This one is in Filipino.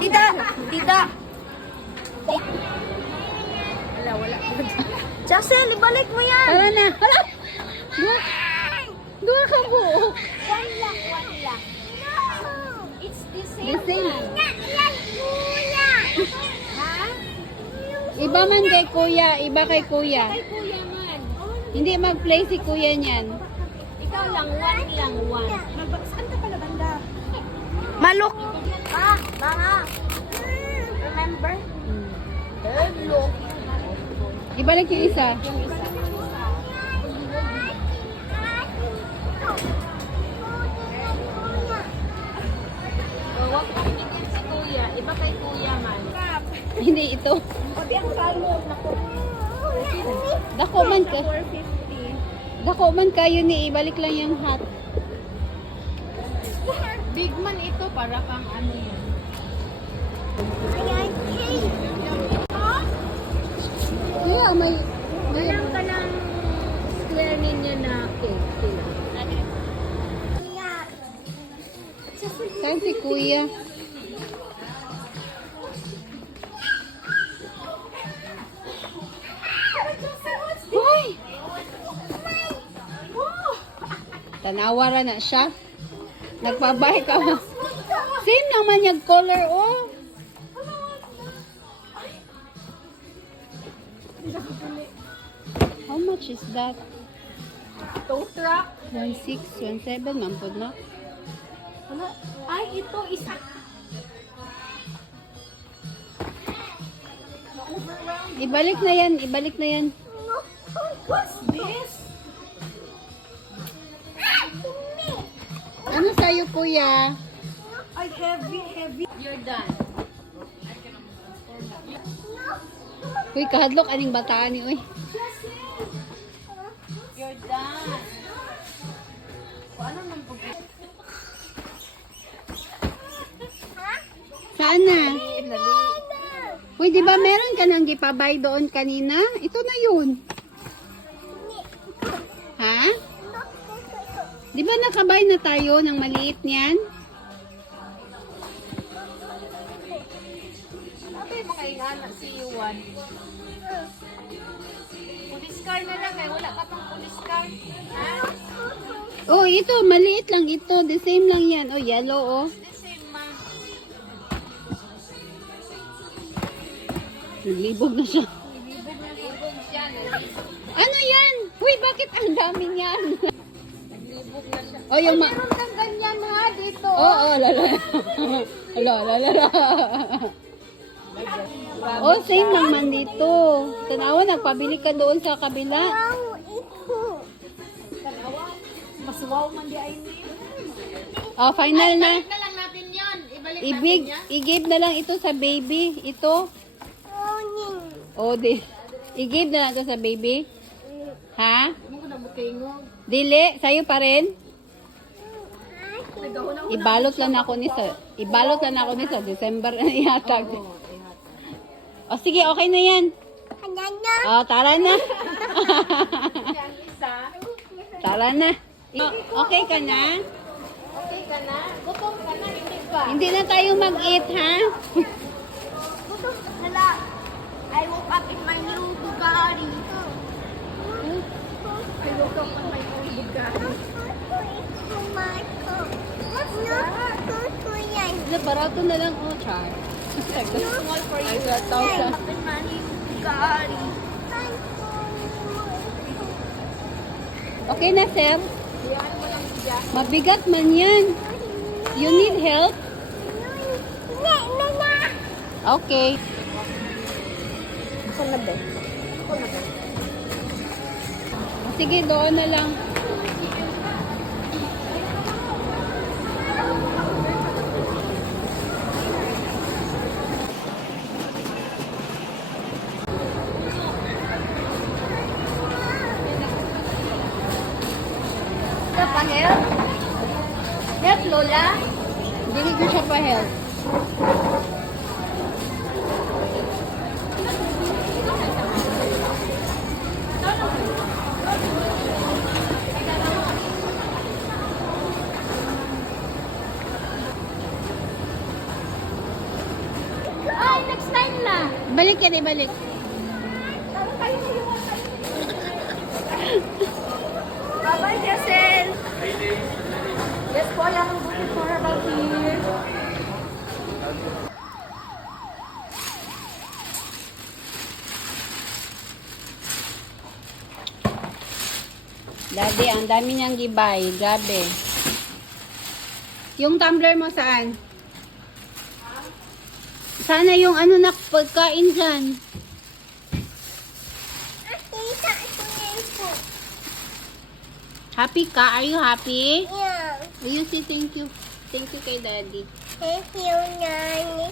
Tita! Tita! Wala. Jacel, ibalik mo yan! Tara na. Hala! Dua ka po. One lang. No! It's the same. The same. Kuya! Ha? Iba man kay kuya, iba kay kuya. Kay kuya man. Hindi mag-play si kuya niyan. Ikaw lang, one. Saan ka pala banda? Maluk! Ah, banga! Remember? Look. Ibalik yung isa. Yung isa. Huwag mo bigyan si kuya. Iba kay kuya man. Hindi ito. Pati ang salo. Dako man ka. 450. Dako man kayo ni ibalik lang yung hat. Big man ito para kang ano yun. Yeah, may Walang ka ng square ninyo na cake sila. saan si kuya? Hoy! Tanawara na siya. Nagpabay ka ba? Same naman yung color, oh. How much is that? Tow truck. 16, 17, mampod na. Ano? Ay, ito isa. Ibalik na yan, ibalik na yan. What's this? Ano sa'yo, kuya? Ay, heavy. You're done. Uy, kahadlok, aning bataan ni, uy. You're done. Paano nang Saan na? Uy, di ba meron ka nang gipabay doon kanina? Ito na yun. Ha? Di ba nakabay na tayo ng maliit niyan? Sabi mga ingana si Yuan. Police car na lang eh. Wala ka pang police car. Ha? Oh, ito, maliit lang ito. The same lang yan. Oh, yellow, oh. The same man. Naglibog na siya. Libog siya. Ano yan? Uy, bakit ang dami niyan? Libog na siya. Oh, yung Meron kang ganyan ha dito. Oo, lala. Lala. Oh, same lang man dito. Tanawa, nagpabili ka doon sa kabila. Tanawa. Mas wow man di ay ni. Oh, final na. Ibalik na lang natin yun. Ibalik Ibig, natin yan. i-give na lang ito sa baby. Ito. Oh, i-give na lang ito sa baby. Ha? Ano ko na bukingog. Dili, sa'yo pa rin. Nagahunang Ibalot lang ako ni sa December na ihatag. O sige, okay na yan. O, tara na. Ang isa. Tara na. Okay ka na? Okay ka na? Gutom ka na, hindi ba? Hindi na tayo mag-eat, ha? Gutom ka na. I woke up in my new Bugatti. I woke up in my own Bugatti. Barato na lang, oh, char. Small for you. Ay, 1,000. I woke up in my new Bugatti. Okay na, sir? Yan mo lang siya. Mabigat man yan. You need help? Okay. Ako na ba? Sige, doon na lang. Ito pa, help? Help, Lola? Hindi ko siya pa-help. Ibalik yan, ibalik. Bye-bye, Jessel. Yes po, I am looking for about here. Daddy, ang dami niyang gibay. Grabe. Yung tumbler mo saan? Sana yung ano na pagkain dyan. Tita, ito na yung food. Happy ka? Are you happy? Yeah. You say thank you. Thank you kay daddy. Thank you, Nanny.